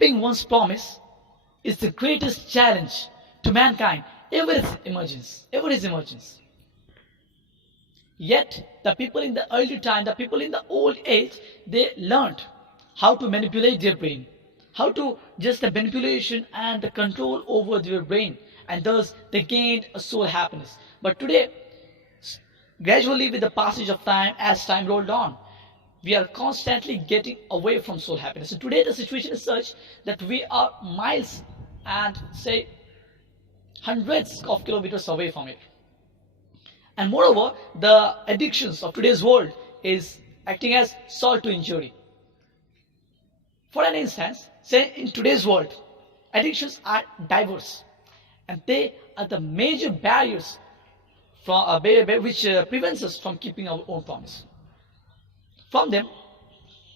keeping one's promise is the greatest challenge to mankind ever its emergence. Ever its emergence. Yet the people in the early time, the people in the old age, they learned how to manipulate their brain, how to just the manipulation and the control over their brain, and thus they gained a soul happiness. But today, gradually with the passage of time, as time rolled on, we are constantly getting away from soul happiness. So today the situation is such that we are miles and say hundreds of kilometers away from it. And moreover, the addictions of today's world is acting as salt to injury. For an instance, say in today's world, addictions are diverse and they are the major barriers from, which prevents us from keeping our own promise. From them,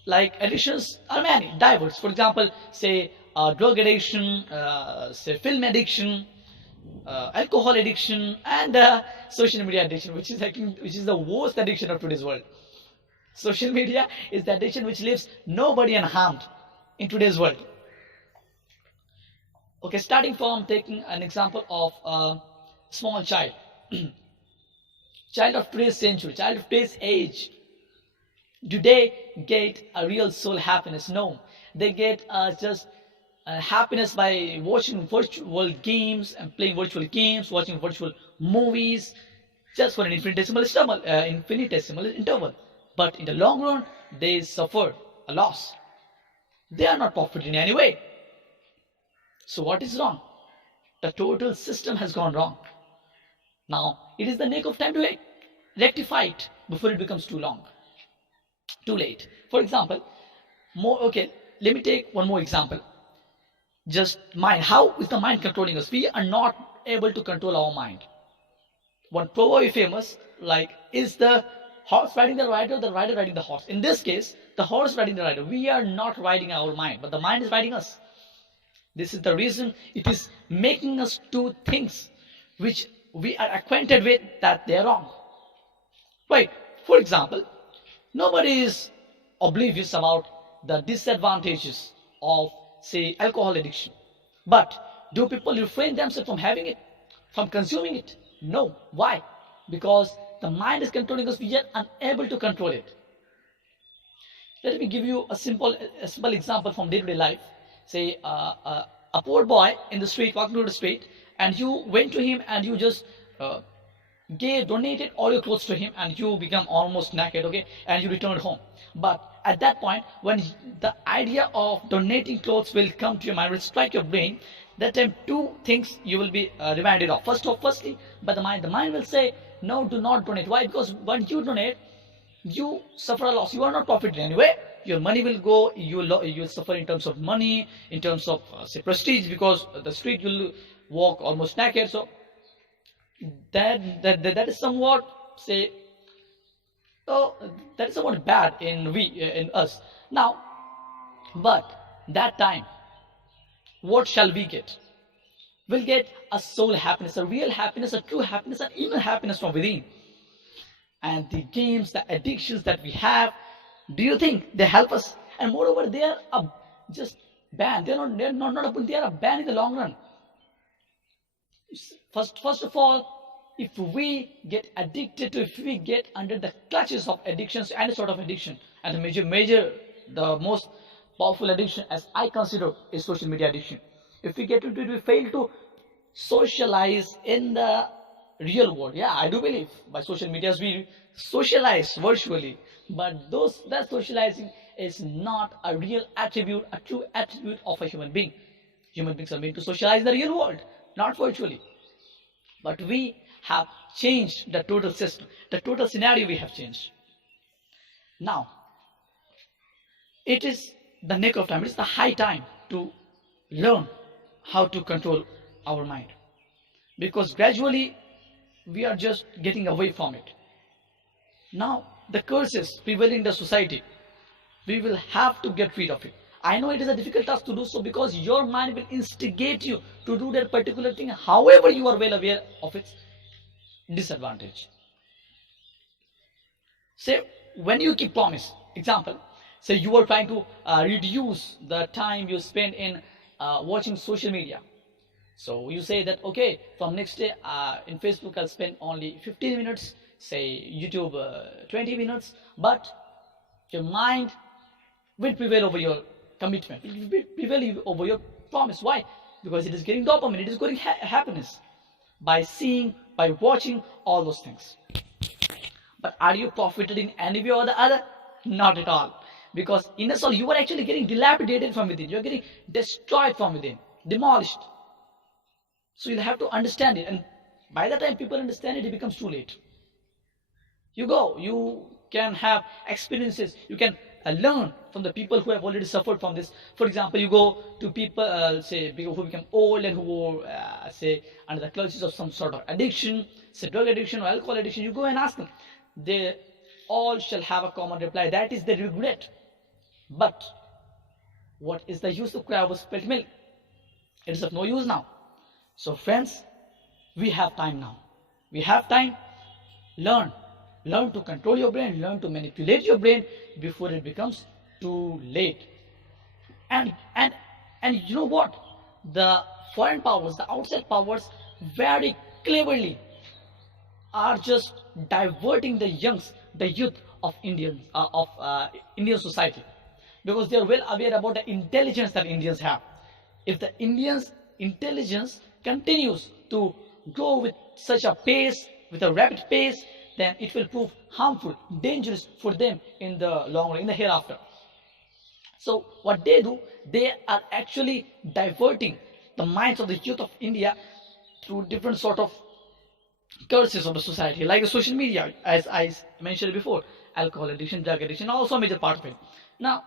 like addictions are many, diverse. For example, say drug addiction, say film addiction, alcohol addiction, and social media addiction, which is the worst addiction of today's world. Social media is the addiction which leaves nobody unharmed in today's world. Okay, starting from taking an example of a small child, child of today's century, child of today's age. Do they get a real soul happiness? No, they get just happiness by watching virtual games and playing virtual games, watching virtual movies, just for an infinitesimal interval. But in the long run, they suffer a loss. They are not profited in any way. So what is wrong? The total system has gone wrong. Now it is the nick of time to rectify it before it becomes too late. For example, let me take one more example. Just mind. How is the mind controlling us? We are not able to control our mind. One proverb is famous, like, is the horse riding the rider or the rider riding the horse? In this case, the horse riding the rider. We are not riding our mind, but the mind is riding us. This is the reason it is making us do things which we are acquainted with that they are wrong. Right? For example, nobody is oblivious about the disadvantages of, say, alcohol addiction. But do people refrain themselves from having it, from consuming it? No. Why? Because the mind is controlling us, we are unable to control it. Let me give you a simple example from day-to-day life. Say a poor boy in the street, walking through the street, and you went to him and you just donated all your clothes to him, and you become almost naked, okay, and you returned home. But at that point, when the idea of donating clothes will come to your mind, will strike your brain, that time two things you will be reminded of. Firstly, by the mind will say, no, do not donate. Why? Because when you donate, you suffer a loss. You are not profited anyway. Your money will go. You will suffer in terms of money, in terms of say prestige, because the street you'll walk almost naked. So that is somewhat, say, that is somewhat bad in us now. But that time, what shall we get? We'll get a soul happiness, a real happiness, a true happiness, an inner happiness from within. And the games, the addictions that we have, do you think they help us? And moreover, they are just banned. They are a ban in the long run. First of all, if we get addicted to, if we get under the clutches of addictions, any sort of addiction, and the most powerful addiction, as I consider, is social media addiction. If we get into it, we fail to socialize in the real world. Yeah, I do believe by social media we socialize virtually, but that socializing is not a real attribute, a true attribute of a human being. Human beings are made to socialize in the real world, not virtually. But we have changed the total system, the total scenario we have changed. Now, it is the nick of time, it is the high time to learn how to control our mind. Because gradually, we are just getting away from it. Now, the curses prevailing in the society, we will have to get rid of it. I know it is a difficult task to do so, because your mind will instigate you to do that particular thing, however you are well aware of its disadvantage. Say, when you keep promise, example, Say you are trying to reduce the time you spend in watching social media. So you say that okay, from next day in Facebook I'll spend only 15 minutes, say YouTube 20 minutes, but your mind will prevail over your commitment, it will prevail over your promise. Why? Because it is getting dopamine, it is getting happiness by seeing, by watching all those things. But are you profited in any way or the other? Not at all. Because in a soul, you are actually getting dilapidated from within. You are getting destroyed from within, demolished. So you'll have to understand it. And by the time people understand it, it becomes too late. You go, you can have experiences, you can learn from the people who have already suffered from this. For example, you go to people, say, people who become old and who say, under the clutches of some sort of addiction, say drug addiction or alcohol addiction, you go and ask them. They all shall have a common reply, that is the regret. But what is the use of cry over spilt milk? It is of no use now. So friends, we have time now. We have time. Learn. Learn to control your brain. Learn to manipulate your brain before it becomes too late. And you know what? The foreign powers, the outside powers, very cleverly are just diverting the youth of Indian society, because they are well aware about the intelligence that Indians have. If the Indians' intelligence continues to grow with such a pace, with a rapid pace, then it will prove harmful, dangerous for them in the long run, in the hereafter. So what they do, they are actually diverting the minds of the youth of India through different sort of curses of the society, like the social media, as I mentioned before, alcohol addiction, drug addiction, also a major part of it. Now,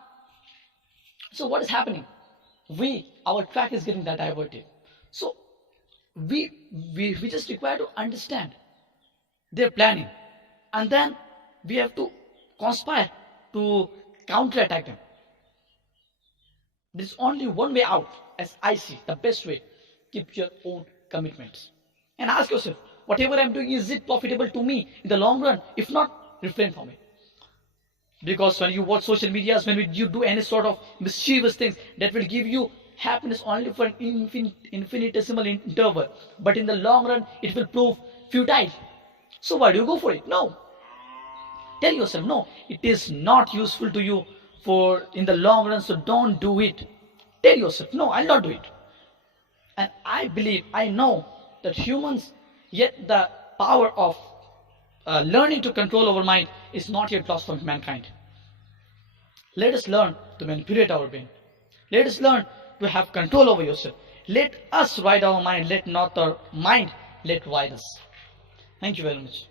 so what is happening? Our track is getting that diverted. So we just require to understand their planning, and then we have to conspire to counterattack them. There's only one way out, as I see the best way. Keep your own commitments and ask yourself, whatever I'm doing, is it profitable to me in the long run? If not, refrain from it. Because when you watch social media, when you do any sort of mischievous things, that will give you happiness only for an infinitesimal interval, but in the long run it will prove futile. So why do you go for it? No. Tell yourself, no, it is not useful to you for in the long run, so don't do it. Tell yourself, no, I'll not do it. And I believe, I know that humans, yet the power of learning to control our mind is not yet lost from mankind. Let us learn to manipulate our brain. Let us learn to have control over yourself. Let us ride our mind, let not our mind let ride us. Thank you very much.